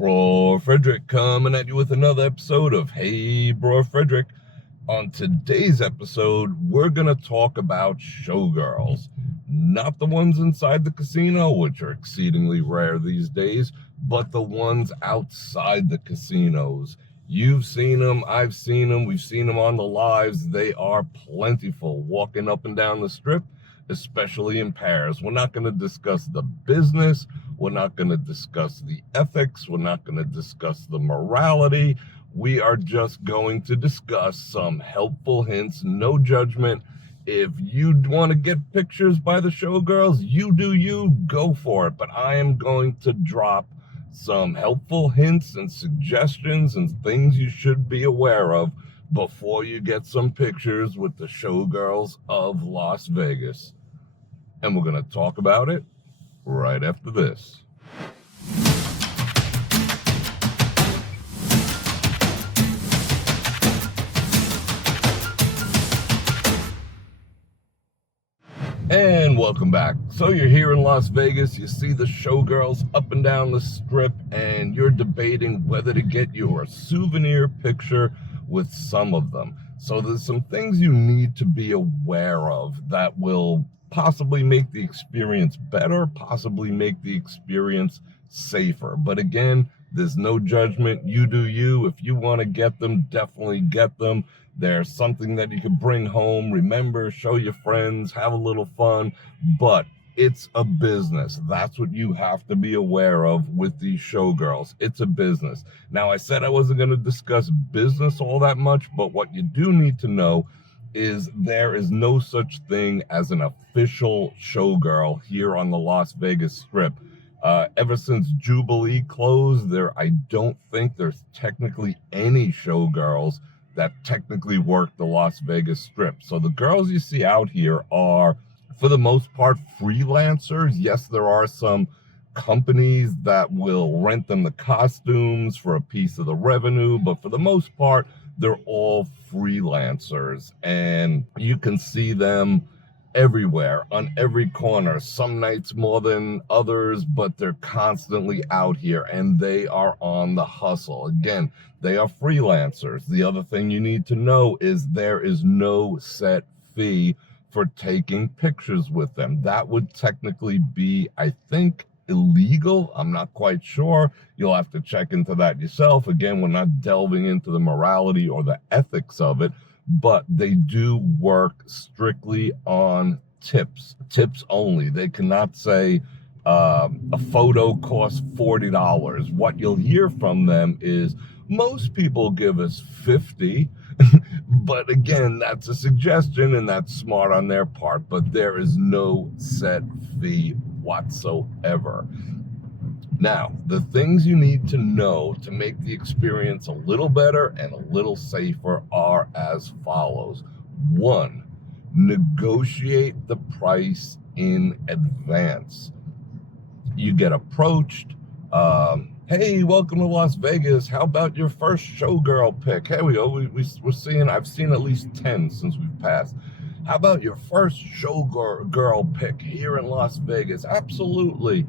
Bror Fredrik coming at you with another episode of Hey Bror Fredrik. On today's episode, we're going to talk about showgirls. Not the ones inside the casino, which are exceedingly rare these days, but the ones outside the casinos. You've seen them, I've seen them, we've seen them on the lives. They are plentiful, walking up and down the strip, especially in pairs. We're not going to discuss the business. We're not going to discuss the ethics. We're not going to discuss the morality. We are just going to discuss some helpful hints, no judgment. If you want to get pictures by the showgirls, you do you, go for it. But I am going to drop some helpful hints and suggestions and things you should be aware of before you get some pictures with the showgirls of Las Vegas. And we're going to talk about it right after this. And welcome back. So you're here in Las Vegas, you see the showgirls up and down the strip, and you're debating whether to get your souvenir picture with some of them. So there's some things you need to be aware of that will possibly make the experience better, possibly make the experience safer. But again, there's no judgment. You do you. If you want to get them, definitely get them. There's something that you can bring home, remember, show your friends, have a little fun, but it's a business. That's what you have to be aware of with these showgirls. It's a business. Now, I said I wasn't going to discuss business all that much, but what you do need to know is there is no such thing as an official showgirl here on the Las Vegas Strip. Ever since Jubilee closed, I don't think there's technically any showgirls that technically work the Las Vegas Strip. So the girls you see out here are, for the most part, freelancers. Yes, there are some companies that will rent them the costumes for a piece of the revenue, but for the most part, they're all freelancers, and you can see them everywhere, on every corner, some nights more than others, but they're constantly out here and they are on the hustle. Again, they are freelancers. The other thing you need to know is there is no set fee for taking pictures with them. That would technically be, I think, illegal. I'm not quite sure. You'll have to check into that yourself. Again, we're not delving into the morality or the ethics of it, but they do work strictly on tips only. They cannot say a photo costs $40. What you'll hear from them is most people give us $50. But again, that's a suggestion and that's smart on their part, but there is no set fee whatsoever. Now, the things you need to know to make the experience a little better and a little safer are as follows. 1, negotiate the price in advance. You get approached, hey, welcome to Las Vegas. How about your first showgirl pick? Here we go. I've seen at least 10 since we've passed. How about your first showgirl pick here in Las Vegas? Absolutely.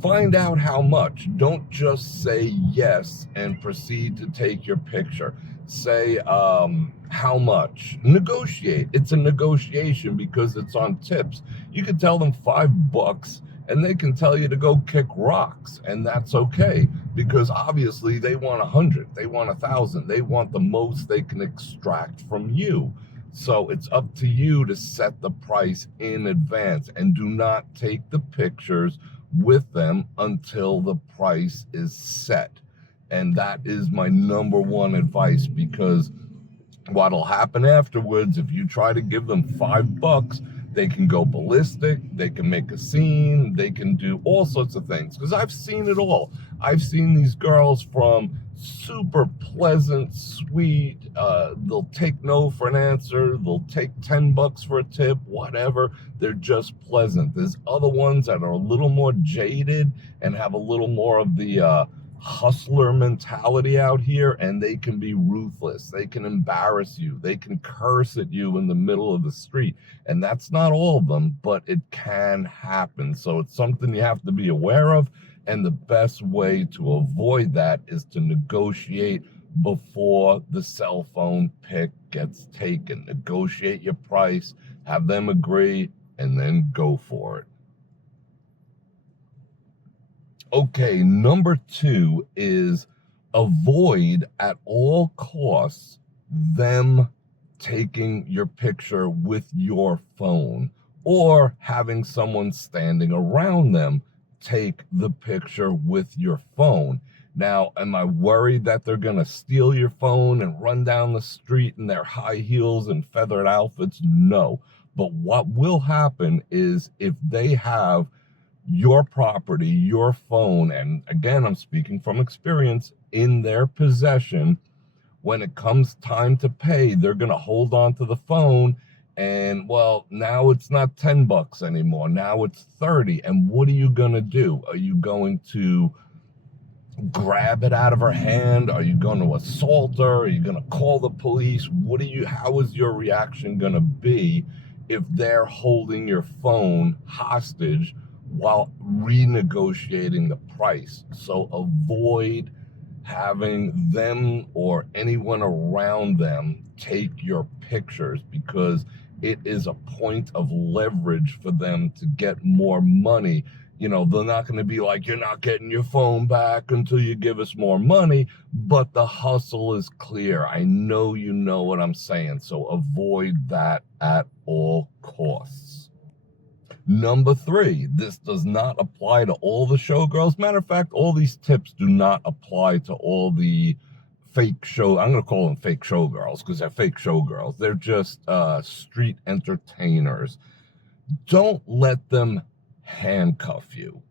Find out how much. Don't just say yes and proceed to take your picture. Say how much. Negotiate. It's a negotiation because it's on tips. You can tell them $5 and they can tell you to go kick rocks, and that's okay because obviously they want 100, they want 1,000, they want the most they can extract from you. So it's up to you to set the price in advance, and do not take the pictures with them until the price is set. And that is my number one advice, because what'll happen afterwards, if you try to give them $5, they can go ballistic, they can make a scene, they can do all sorts of things. Because I've seen it all. I've seen these girls from super pleasant, sweet, they'll take no for an answer, they'll take $10 for a tip, whatever. They're just pleasant. There's other ones that are a little more jaded and have a little more of the hustler mentality out here, and they can be ruthless. They can embarrass you. They can curse at you in the middle of the street. And that's not all of them, but it can happen. So it's something you have to be aware of. And the best way to avoid that is to negotiate before the cell phone pic gets taken. Negotiate your price, have them agree, and then go for it. Okay, number 2 is avoid at all costs them taking your picture with your phone or having someone standing around them take the picture with your phone. Now, am I worried that they're going to steal your phone and run down the street in their high heels and feathered outfits? No. But what will happen is if they have your property, your phone, and again, I'm speaking from experience, in their possession, when it comes time to pay, they're going to hold on to the phone. And well, now it's not $10 anymore. Now it's 30. And what are you going to do? Are you going to grab it out of her hand? Are you going to assault her? Are you going to call the police? How is your reaction going to be if they're holding your phone hostage while renegotiating the price? So avoid having them or anyone around them take your pictures, because it is a point of leverage for them to get more money. You know, they're not going to be like, you're not getting your phone back until you give us more money, but the hustle is clear. I know you know what I'm saying, so avoid that at all costs. Number 3, this does not apply to all the showgirls. Matter of fact, all these tips do not apply to all the fake show. I'm going to call them fake showgirls because they're fake showgirls. They're just street entertainers. Don't let them handcuff you.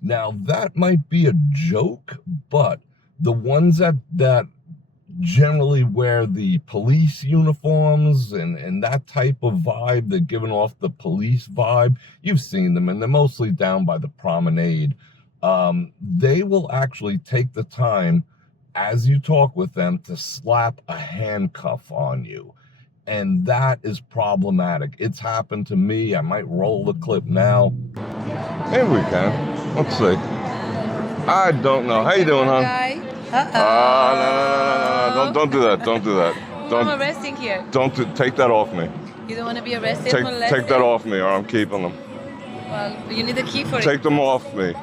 Now, that might be a joke, but the ones that generally wear the police uniforms and that type of vibe, they're giving off the police vibe. You've seen them, and they're mostly down by the promenade. They will actually take the time as you talk with them to slap a handcuff on you. And that is problematic. It's happened to me. I might roll the clip now. Maybe we can. Let's see. I don't know. How you doing, hon? No. Don't do that. Don't do that. I'm arresting here. Take that off me. You don't want to be arrested? Take that off me, or I'm keeping them. Well, you need a key for it. Take them off me.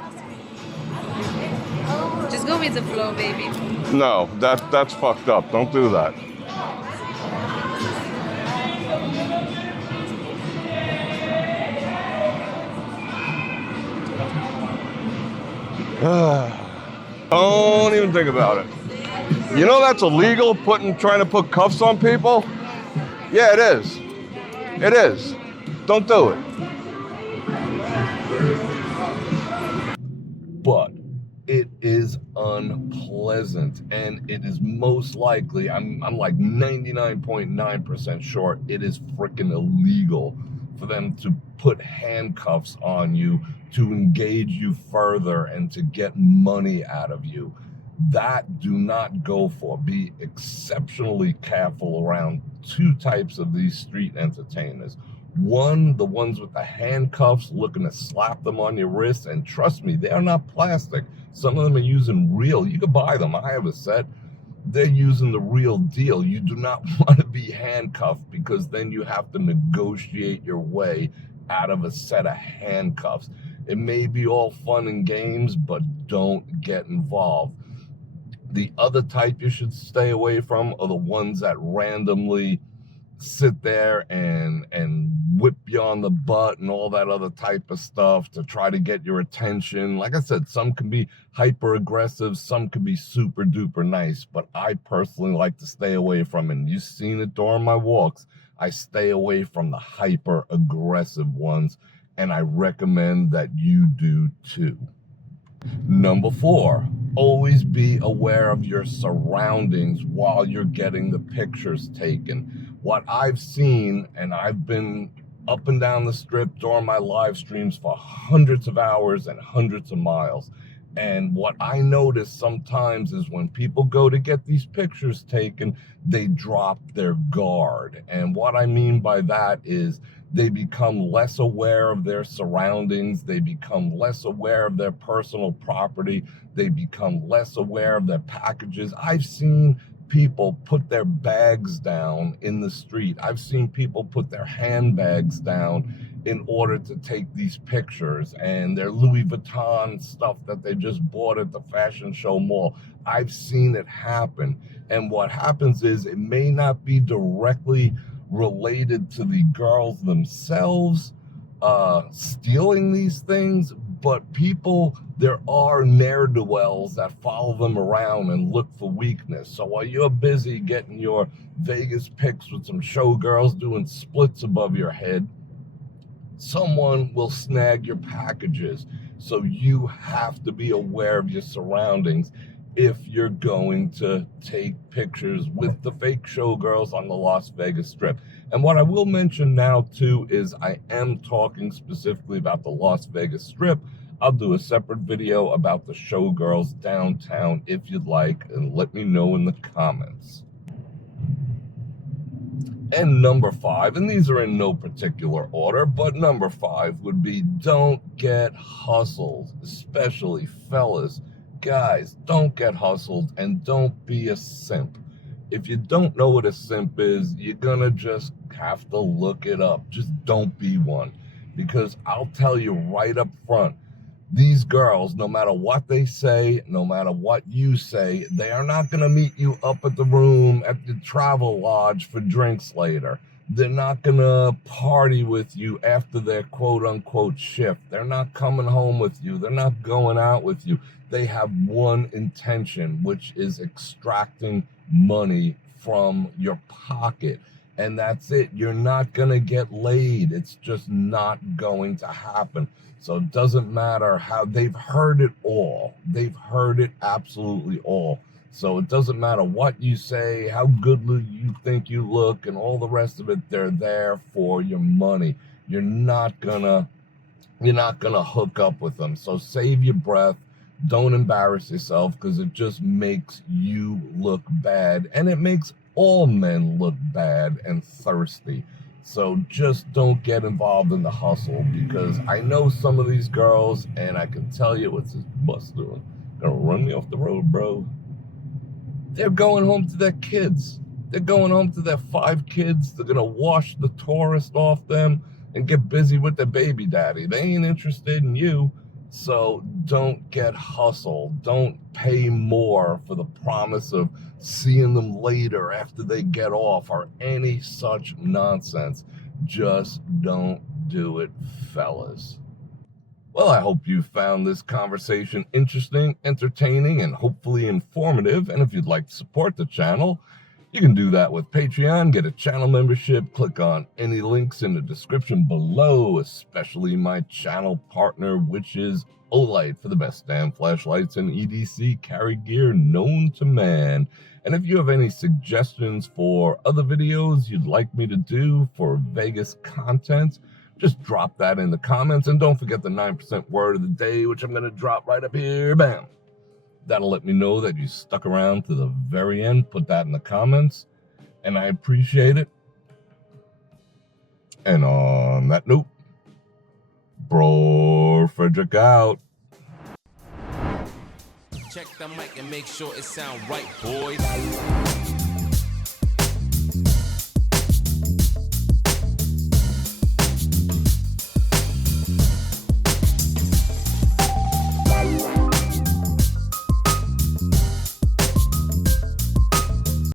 Just go with the flow, baby. No, that's fucked up. Don't do that. Don't even think about it. You know that's illegal, trying to put cuffs on people? Yeah, it is. It is. Don't do it. But it is unpleasant, and it is most likely, I'm like 99.9% sure, it is freaking illegal for them to put handcuffs on you to engage you further and to get money out of you. That do not go for. Be exceptionally careful around 2 types of these street entertainers. One, the ones with the handcuffs looking to slap them on your wrist, and trust me, they are not plastic. Some of them are using real. You can buy them. I have a set. They're using the real deal. You do not want to be handcuffed, because then you have to negotiate your way out of a set of handcuffs. It may be all fun and games, but don't get involved. The other type you should stay away from are the ones that randomly sit there and whip you on the butt and all that other type of stuff to try to get your attention. Like I said, some can be hyper aggressive, some can be super duper nice, but I personally like to stay away from it. And you've seen it during my walks. I stay away from the hyper aggressive ones, and I recommend that you do too. Number 4, always be aware of your surroundings while you're getting the pictures taken. What I've seen, and I've been up and down the strip during my live streams for hundreds of hours and hundreds of miles, And what I notice sometimes is when people go to get these pictures taken, they drop their guard. And what I mean by that is they become less aware of their surroundings. They become less aware of their personal property. They become less aware of their packages. I've seen people put their bags down in the street. I've seen people put their handbags down in order to take these pictures, and their Louis Vuitton stuff that they just bought at the fashion show mall. I've seen it happen. And what happens is it may not be directly related to the girls themselves stealing these things, but people, there are ne'er-do-wells that follow them around and look for weakness. So while you're busy getting your Vegas pics with some showgirls doing splits above your head, someone will snag your packages. So you have to be aware of your surroundings if you're going to take pictures with the fake showgirls on the Las Vegas Strip. And what I will mention now too is I am talking specifically about the Las Vegas Strip. I'll do a separate video about the showgirls downtown if you'd like, and let me know in the comments. And number 5, and these are in no particular order, but number 5 would be don't get hustled, especially fellas. Guys, don't get hustled and don't be a simp. If you don't know what a simp is, you're gonna just have to look it up. Just don't be one. Because I'll tell you right up front, these girls, no matter what they say, no matter what you say, they are not going to meet you up at the room at the travel lodge for drinks later. They're not going to party with you after their quote-unquote shift. They're not coming home with you. They're not going out with you. They have one intention, which is extracting money from your pocket. And that's it. You're not going to get laid. It's just not going to happen. So it doesn't matter how, they've heard it all. They've heard it absolutely all. So it doesn't matter what you say, how good you think you look, and all the rest of it. They're there for your money. You're not gonna hook up with them. So save your breath. Don't embarrass yourself, because it just makes you look bad, and it makes all men look bad and thirsty. So just don't get involved in the hustle, because I know some of these girls, and I can tell you, what's this bus doing? Gonna run me off the road, bro. They're going home to their kids. They're going home to their 5 kids. They're gonna wash the tourist off them and get busy with their baby daddy. They ain't interested in you. So don't get hustled. Don't pay more for the promise of seeing them later after they get off or any such nonsense. Just don't do it, fellas. Well, I hope you found this conversation interesting, entertaining, and hopefully informative. And if you'd like to support the channel, you can do that with Patreon, get a channel membership, click on any links in the description below, especially my channel partner, which is Olight, for the best damn flashlights and EDC carry gear known to man. And if you have any suggestions for other videos you'd like me to do for Vegas content, just drop that in the comments. And don't forget the 9% word of the day, which I'm going to drop right up here. Bam. That'll let me know that you stuck around to the very end. Put that in the comments, and I appreciate it. And on that note, Bror Fredrik out. Check the mic and make sure it sound right, boys.